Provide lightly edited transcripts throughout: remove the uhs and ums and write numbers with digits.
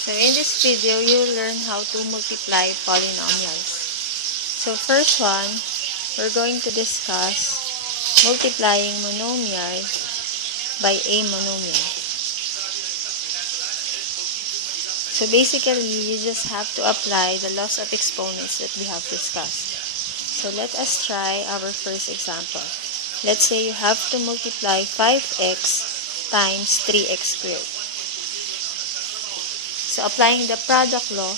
So in this video, you'll learn how to multiply polynomials. So first one, we're going to discuss multiplying monomial by a monomial. So basically, you just have to apply the laws of exponents that we have discussed. So let us try our first example. Let's say you have to multiply 5x times 3x squared. So applying the product law,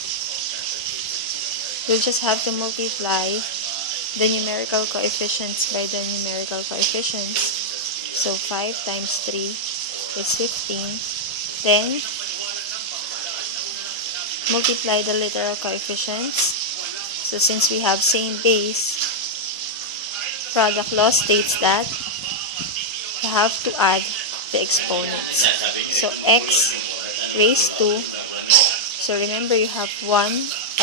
you'll just have to multiply the numerical coefficients by the numerical coefficients. So 5 times 3 is 15. Then, multiply the literal coefficients. So since we have same base, product law states that you have to add the exponents. So x raised to, so remember you have 1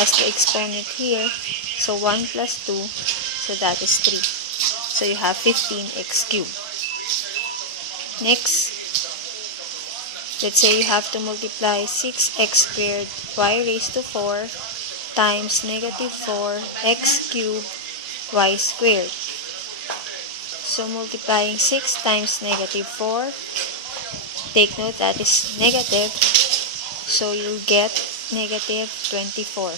as the exponent here. So 1 plus 2, so that is 3. So you have 15x cubed. Next, let's say you have to multiply 6x squared y raised to 4 times negative 4x cubed y squared. So multiplying 6 times negative 4, take note that is negative, so you'll get negative 24.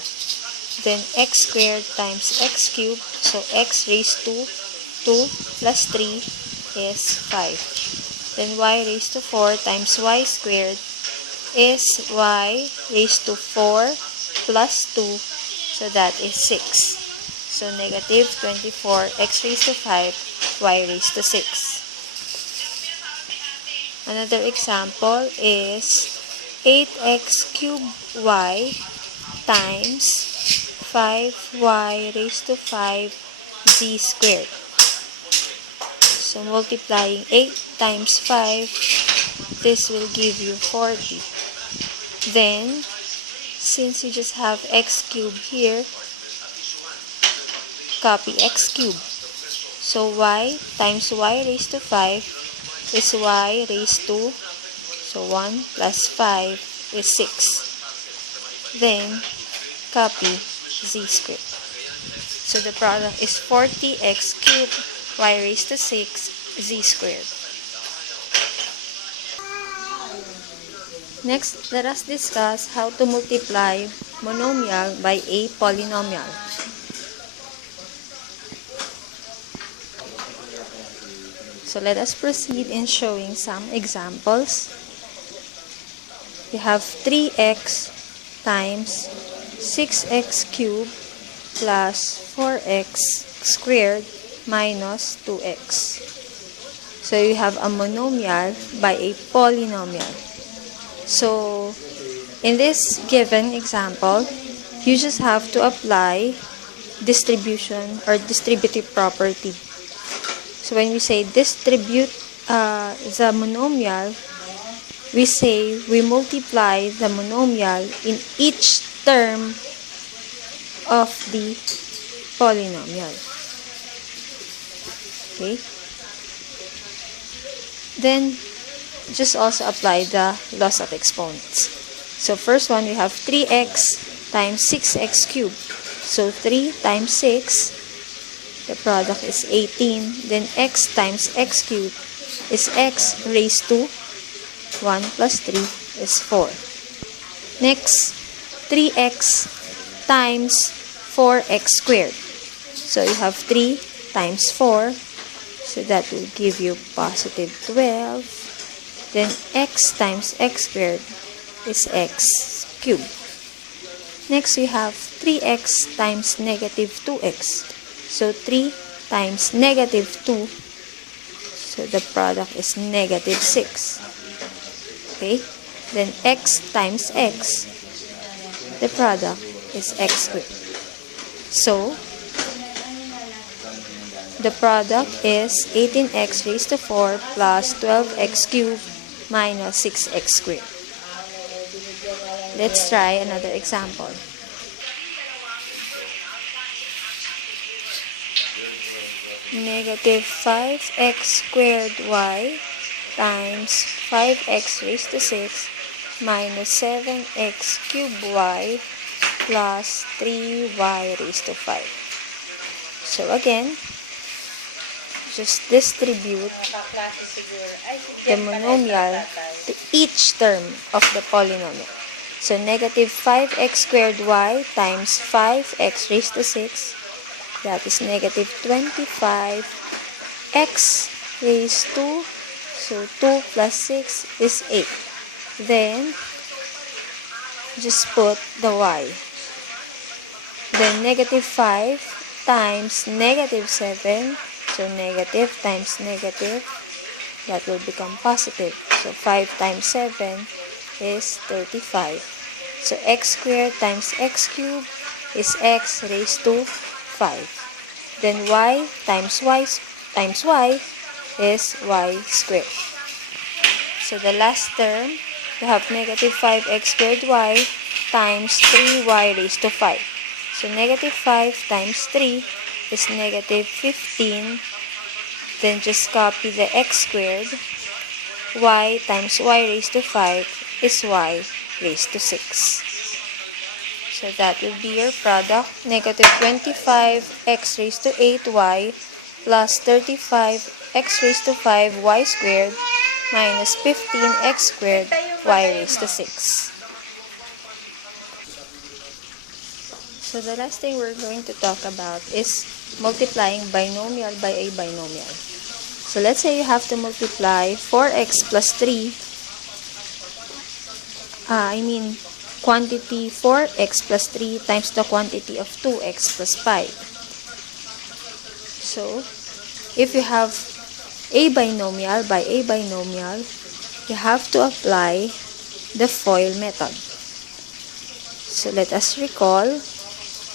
Then x squared times x cubed, so x raised to 2 plus 3 is 5. Then y raised to 4 times y squared is y raised to 4 plus 2, so that is 6. So negative 24 x raised to 5, y raised to 6. Another example is 8x cubed y times 5y raised to 5 z squared. So multiplying 8 times 5, this will give you 40. Then, since you just have x cubed here, copy x cubed. So y times y raised to 5 is y raised to, so 1 plus 5 is 6. Then, copy z squared. So the product is 40x cubed y raised to 6 z squared. Next, let us discuss how to multiply monomial by a polynomial. So let us proceed in showing some examples. We have 3x times 6x cubed plus 4x squared minus 2x. So you have a monomial by a polynomial. So in this given example, you just have to apply distribution or distributive property. So when we say distribute the monomial, we say we multiply the monomial in each term of the polynomial. Okay? Then, just also apply the laws of exponents. So first one, we have 3x times 6x cubed. So 3 times 6, the product is 18. Then x times x cubed is x raised to 1 plus 3 is 4. Next, 3x times 4x squared. So you have 3 times 4. So that will give you positive 12. Then x times x squared is x cubed. Next, we have 3x times negative 2x. So 3 times negative 2. So the product is negative 6. Okay? Then x times x. The product is x squared. So, the product is 18x raised to 4 plus 12x cubed minus 6x squared. Let's try another example. Negative 5x squared y times 5x raised to 6 minus 7x cubed y plus 3y raised to 5. So again, just distribute the monomial to each term of the polynomial. So negative 5x squared y times 5x raised to 6, that is negative 25x raised to, so 2 plus 6 is 8. Then, just put the y. Then negative 5 times negative 7, so negative times negative, that will become positive. So 5 times 7 is 35. So x squared times x cubed is x raised to 5. Then y times y is y squared. So the last term, you have negative 5x squared y times 3y raised to 5. So negative 5 times 3 is negative 15. Then just copy the x squared. Y times y raised to 5 is y raised to 6. So that will be your product. Negative 25x raised to 8y plus 35x raised to 5y squared minus 15x squared y raised to 6. So the last thing we're going to talk about is multiplying binomial by a binomial. So let's say you have to multiply 4x plus 3, quantity 4x plus 3 times the quantity of 2x plus 5. So, if you have a binomial by a binomial, you have to apply the FOIL method. So let us recall,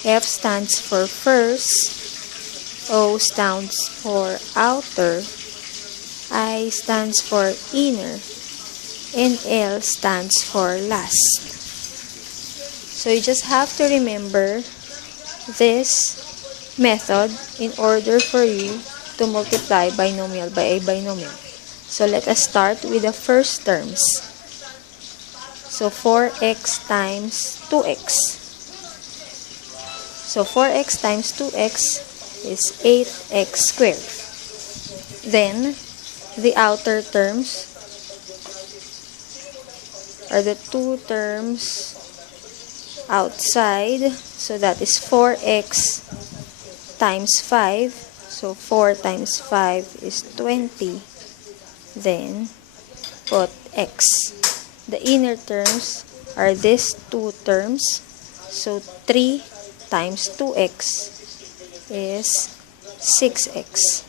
F stands for first, O stands for outer, I stands for inner, and L stands for last. So you just have to remember this method in order for you to multiply binomial by a binomial. So let us start with the first terms. So 4x times 2x. So 4x times 2x is 8x squared. Then, the outer terms are the two terms outside. So that is 4x times 5. So 4 times 5 is 20. Then, put x. The inner terms are these two terms. So 3 times 2x is 6x.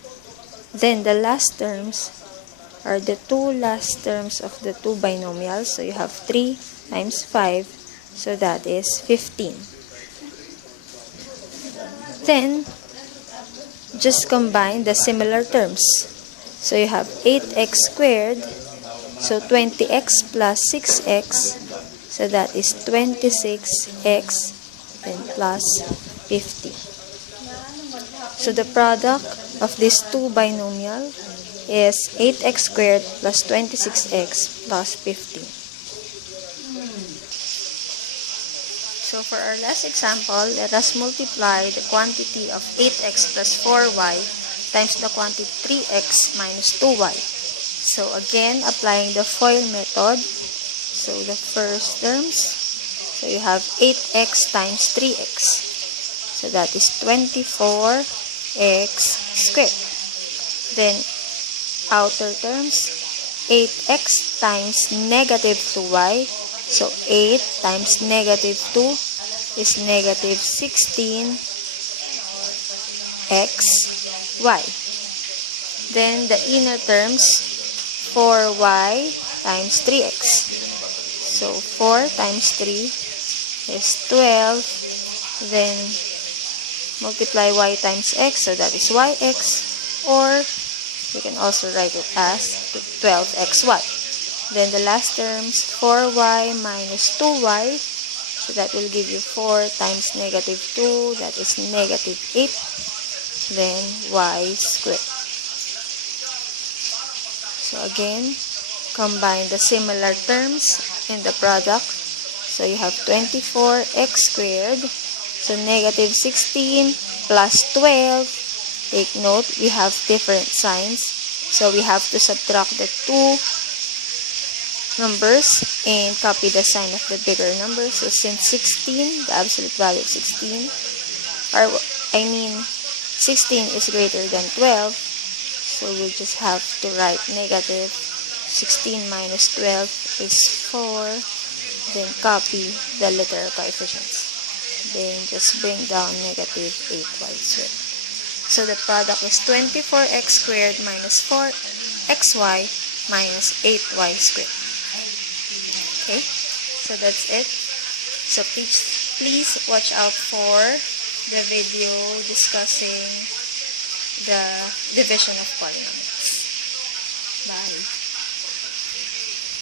Then the last terms are the two last terms of the two binomials. So you have 3 times 5, so that is 15. Then, just combine the similar terms. So you have 8x squared, so 20x plus 6x, so that is 26x, and plus 50. So the product of these two binomial is 8x squared plus 26x plus 50. So for our last example, let us multiply the quantity of 8x plus 4y times the quantity 3x minus 2y. So again, applying the FOIL method. So the first terms, so you have 8x times 3x. So that is 24x squared. Then, outer terms, 8x times negative 2y. So 8 times negative 2 is negative 16xy. Then, the inner terms, 4y times 3x. So 4 times 3 is 12. Then, multiply y times x, so that is yx, or you can also write it as 12xy. Then the last terms, 4y minus 2y, so that will give you 4 times negative 2, that is negative 8, then y squared. So again, combine the similar terms in the product. So you have 24x squared. So negative 16 plus 12. Take note, we have different signs. So we have to subtract the two numbers and copy the sign of the bigger number. So since 16, the absolute value of 16, 16 is greater than 12, so we just have to write negative 16 minus 12 is 4, then copy the literal coefficients. Then just bring down negative 8y squared. So the product is 24x squared minus 4xy minus 8y squared. Okay, so that's it. So please watch out for the video discussing the division of polynomials. Bye.